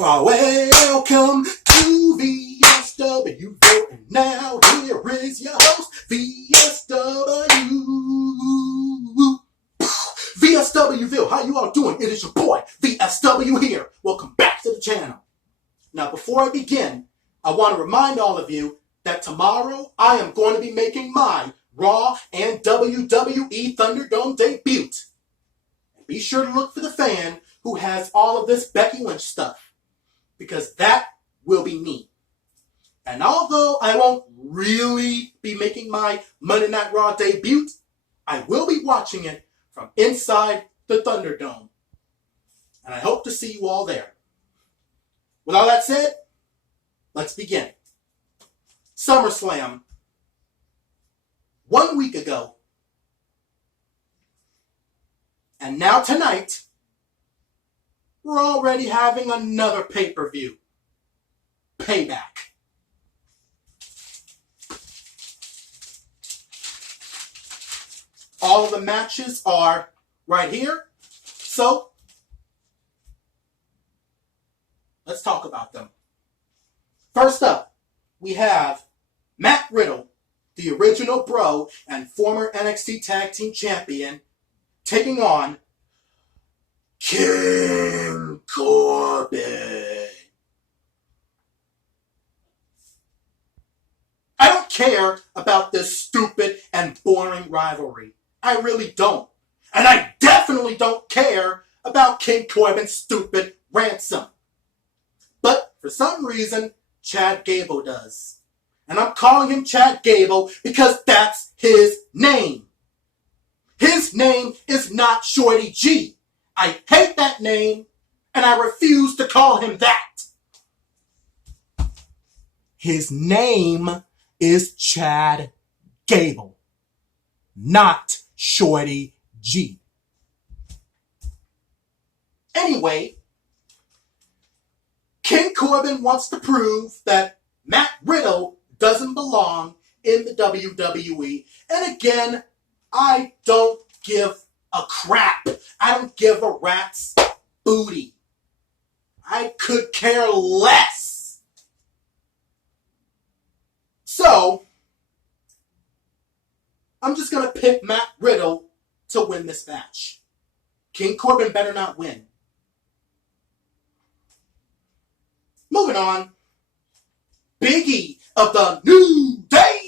Welcome to VSW, and now here is your host, VSW. VSWville, how you all doing? It is your boy, VSW here. Welcome back to the channel. Now, before I begin, I want to remind all of you that tomorrow I am going to be making my Raw and WWE Thunderdome debut. And be sure to look for the fan who has all of this Becky Lynch stuff, because that will be me. And although I won't really be making my Monday Night Raw debut, I will be watching it from inside the Thunderdome. And I hope to see you all there. With all that said, let's begin. SummerSlam. 1 week ago. And now tonight, we're already having another pay-per-view. Payback. All of the matches are right here. So, let's talk about them. First up, we have Matt Riddle, the original Bro and former NXT Tag Team Champion, taking on King Corbin. I don't care about this stupid and boring rivalry. I really don't. And I definitely don't care about King Corbin's stupid ransom. But for some reason, Chad Gable does. And I'm calling him Chad Gable because that's his name. His name is not Shorty G. I hate that name, and I refuse to call him that. His name is Chad Gable, not Shorty G. Anyway, King Corbin wants to prove that Matt Riddle doesn't belong in the WWE. And again, I don't give a crap. I don't give a rat's booty. I could care less. So, I'm just going to pick Matt Riddle to win this match. King Corbin better not win. Moving on. Big E of the New Day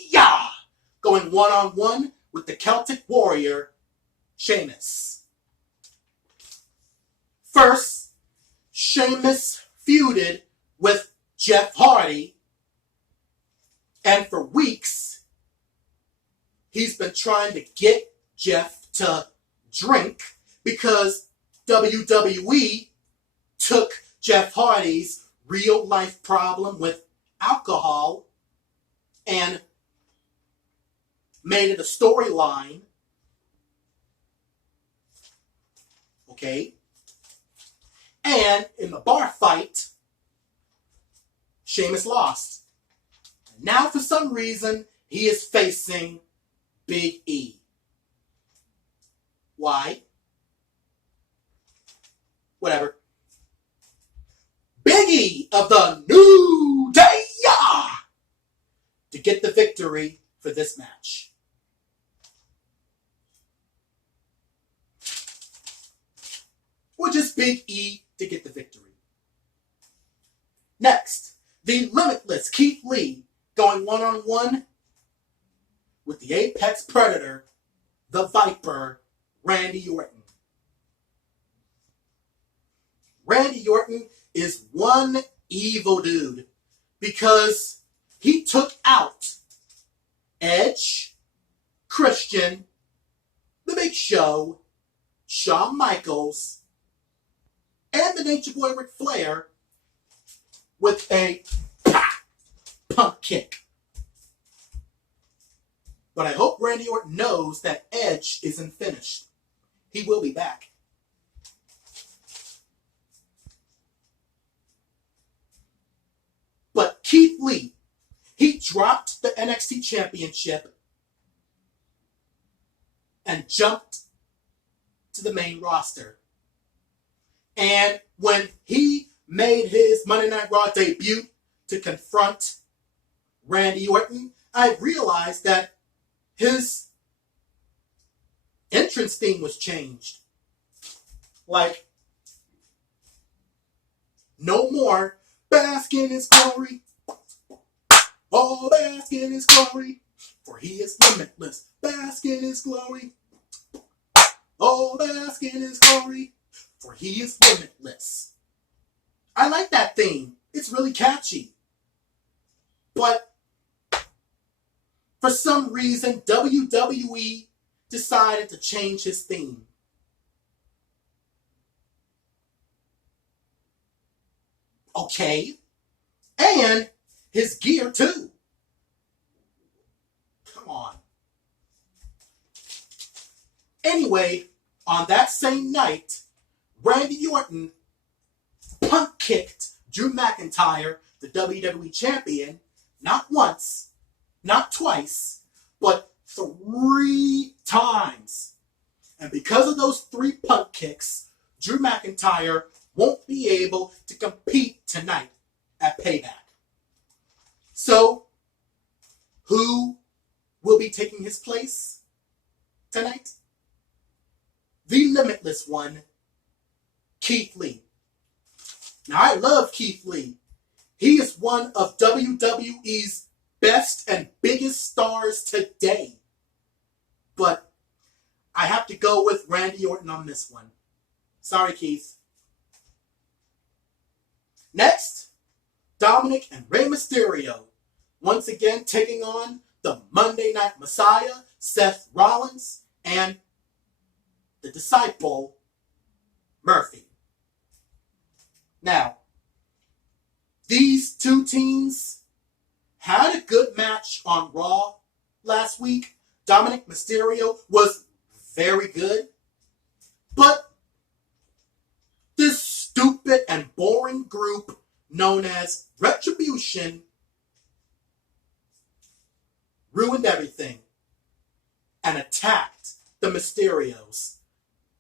going one-on-one with the Celtic Warrior, Sheamus. First, Sheamus feuded with Jeff Hardy, and for weeks, he's been trying to get Jeff to drink because WWE took Jeff Hardy's real-life problem with alcohol and made it a storyline. Okay? And in the bar fight, Sheamus lost. And now for some reason, he is facing Big E. Why? Whatever. Big E of the New Day to get the victory for this match. Or just Big E to get the victory. Next, the Limitless Keith Lee going one-on-one with the Apex Predator, the Viper, Randy Orton. Randy Orton is one evil dude because he took out Edge, Christian, The Big Show, Shawn Michaels, and the Nature Boy Ric Flair with a pump kick. But I hope Randy Orton knows that Edge isn't finished. He will be back. But Keith Lee, he dropped the NXT Championship and jumped to the main roster. And when he made his Monday Night Raw debut to confront Randy Orton, I realized that his entrance theme was changed. Like, no more bask in his glory. Oh, bask in his glory, for he is limitless. Bask in his glory. Oh, bask in his glory, for he is limitless. I like that theme. It's really catchy. But for some reason, WWE decided to change his theme. Okay. And his gear, too. Come on. Anyway, on that same night, Randy Orton punt kicked Drew McIntyre, the WWE Champion, not once, not twice, but 3 times. And because of those 3 punt kicks, Drew McIntyre won't be able to compete tonight at Payback. So, who will be taking his place tonight? The limitless one, Keith Lee. Now, I love Keith Lee. He is one of WWE's best and biggest stars today. But I have to go with Randy Orton on this one. Sorry, Keith. Next, Dominic and Rey Mysterio. Once again, taking on the Monday Night Messiah, Seth Rollins, and the Disciple, Murphy. Now, these 2 teams had a good match on Raw last week. Dominic Mysterio was very good. But this stupid and boring group known as Retribution ruined everything and attacked the Mysterios.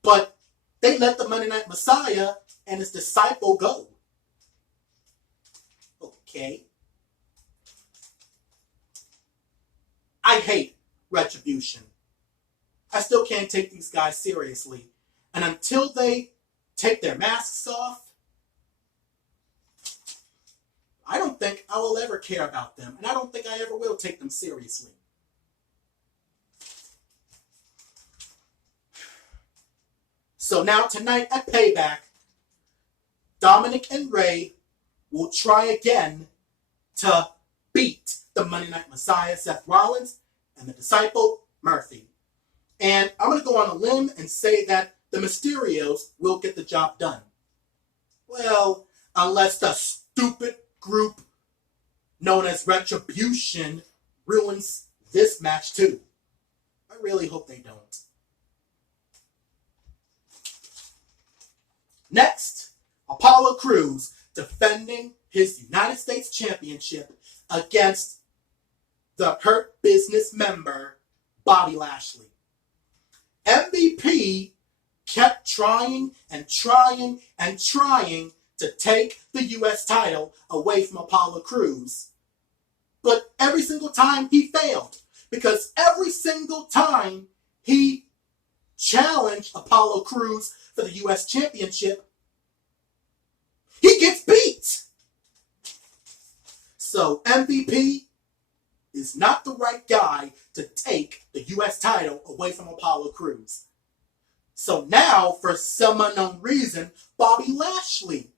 But they let the Monday Night Messiah and his Disciple go. Okay. I hate Retribution. I still can't take these guys seriously. And until they take their masks off, I don't think I will ever care about them. And I don't think I ever will take them seriously. So now tonight at Payback, Dominic and Rey will try again to beat the Monday Night Messiah, Seth Rollins, and the Disciple, Murphy. And I'm going to go on a limb and say that the Mysterios will get the job done. Well, unless the stupid group known as Retribution ruins this match too. I really hope they don't. Next, Apollo Crews defending his United States Championship against the Hurt Business member, Bobby Lashley. MVP kept trying and trying and trying to take the U.S. title away from Apollo Crews. But every single time he failed. Because every single time he challenged Apollo Crews for the U.S. Championship, he gets beat. So MVP is not the right guy to take the U.S. title away from Apollo Crews. So now, for some unknown reason, Bobby Lashley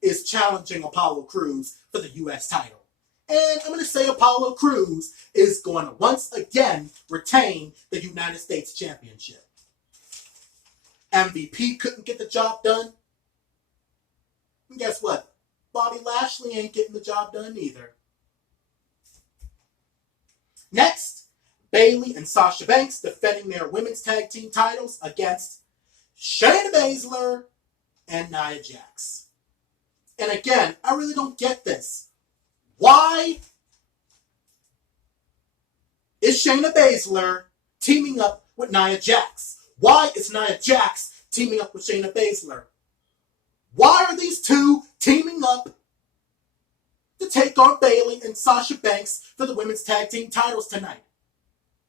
is challenging Apollo Crews for the U.S. title. And I'm going to say Apollo Crews is going to once again retain the United States Championship. MVP couldn't get the job done. And guess what? Bobby Lashley ain't getting the job done either. Next, Bayley and Sasha Banks defending their women's tag team titles against Shayna Baszler and Nia Jax. And again, I really don't get this. Why is Shayna Baszler teaming up with Nia Jax? Why is Nia Jax teaming up with Shayna Baszler? Why are these two teaming up to take on Bayley and Sasha Banks for the women's tag team titles tonight?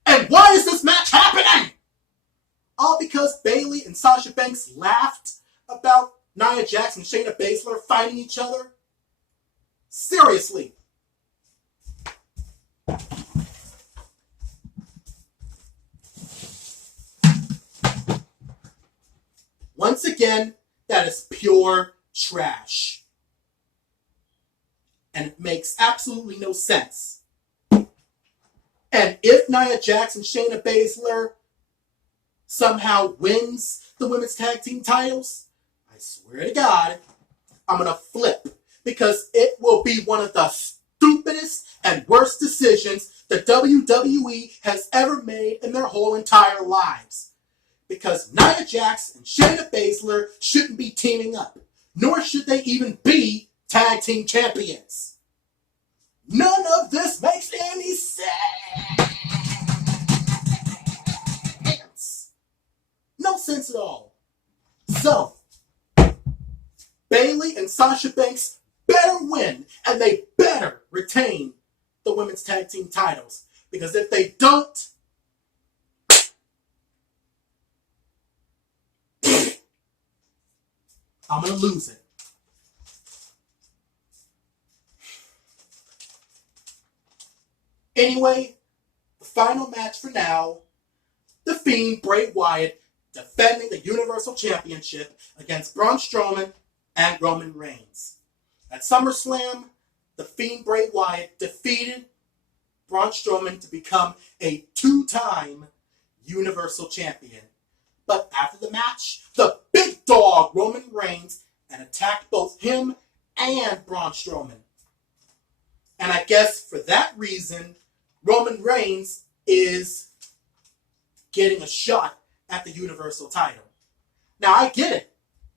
And why is this match happening? All because Bayley and Sasha Banks laughed about Nia Jax and Shayna Baszler fighting each other? Seriously. Once again, that is pure trash. And it makes absolutely no sense. And if Nia Jax and Shayna Baszler somehow wins the women's tag team titles, I swear to God, I'm going to flip. Because it will be one of the stupidest and worst decisions the WWE has ever made in their whole entire lives. Because Nia Jax and Shayna Baszler shouldn't be teaming up. Nor should they even be tag team champions. None of this makes any sense. No sense at all. So, Bayley and Sasha Banks better win, and they better retain the women's tag team titles. Because if they don't, I'm going to lose it. Anyway, the final match for now, The Fiend Bray Wyatt defending the Universal Championship against Braun Strowman and Roman Reigns. At SummerSlam, The Fiend Bray Wyatt defeated Braun Strowman to become a two-time Universal Champion. But after the match, the big dog Roman Reigns and attacked both him and Braun Strowman. And I guess for that reason, Roman Reigns is getting a shot at the Universal title. Now, I get it.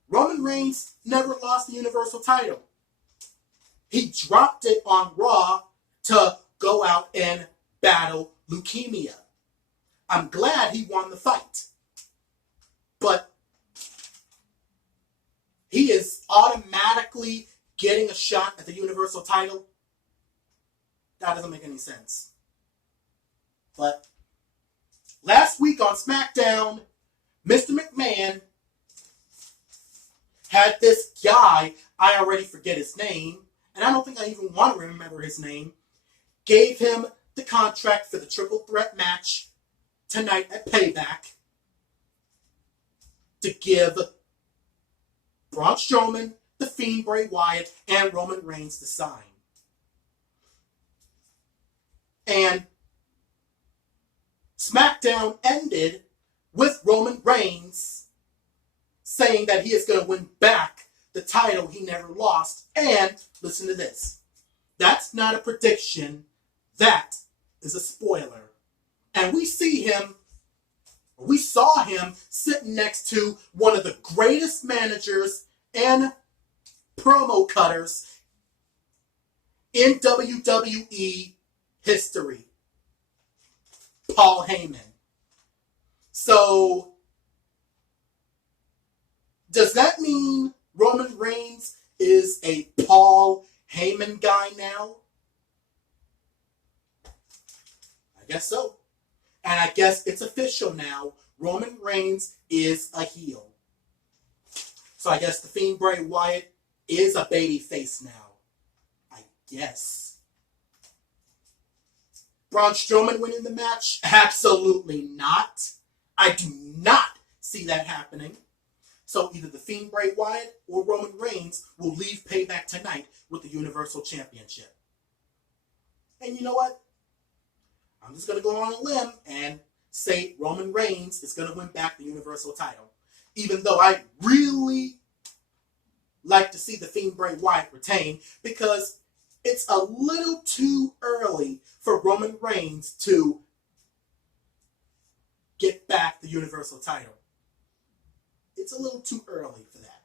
Roman Reigns never lost the Universal title. He dropped it on Raw to go out and battle leukemia. I'm glad he won the fight. But he is automatically getting a shot at the Universal title. That doesn't make any sense. But last week on SmackDown, Mr. McMahon had this guy, I already forget his name, and I don't think I even want to remember his name, gave him the contract for the triple threat match tonight at Payback to give Braun Strowman, The Fiend Bray Wyatt, and Roman Reigns to sign. And SmackDown ended with Roman Reigns saying that he is going to win back the title he never lost. And listen to this. That's not a prediction. That is a spoiler. And we saw him sitting next to one of the greatest managers and promo cutters in WWE history, Paul Heyman. So, does that mean Roman Reigns is a Paul Heyman guy now? I guess so. And I guess it's official now. Roman Reigns is a heel. So I guess The Fiend Bray Wyatt is a babyface now. I guess. Braun Strowman winning the match? Absolutely not. I do not see that happening. So either The Fiend Bray Wyatt or Roman Reigns will leave Payback tonight with the Universal Championship. And you know what? I'm just going to go on a limb and say Roman Reigns is going to win back the Universal title. Even though I really like to see The Fiend Bray Wyatt retain, because it's a little too early for Roman Reigns to get back the Universal title. It's a little too early for that.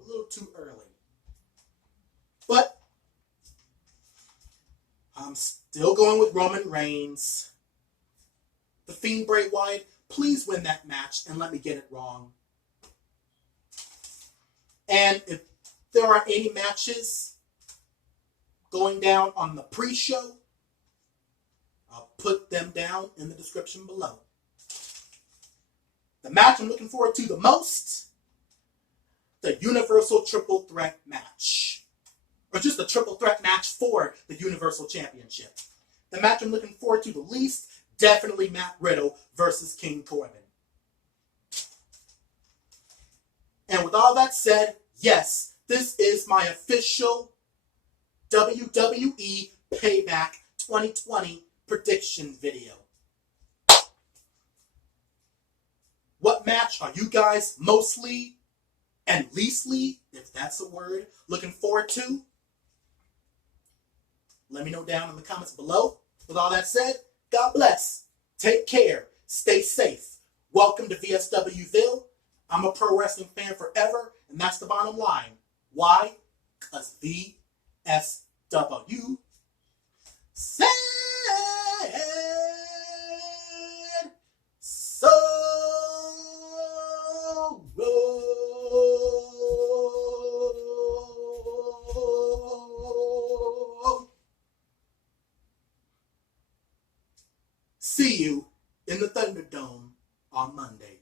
A little too early. But I'm still going with Roman Reigns. The Fiend Bray Wyatt, please win that match and let me get it wrong. And if there are any matches going down on the pre-show, I'll put them down in the description below. The match I'm looking forward to the most, the Universal Triple Threat match. Or just the Triple Threat match for the Universal Championship. The match I'm looking forward to the least, definitely Matt Riddle versus King Corbin. And with all that said, yes, this is my official WWE Payback 2020 prediction video. What match are you guys mostly and leastly, if that's a word, looking forward to? Let me know down in the comments below. With all that said, God bless. Take care. Stay safe. Welcome to VSWville. I'm a pro wrestling fan forever, and that's the bottom line. Why? Because VSW said so. See you in the Thunderdome on Monday.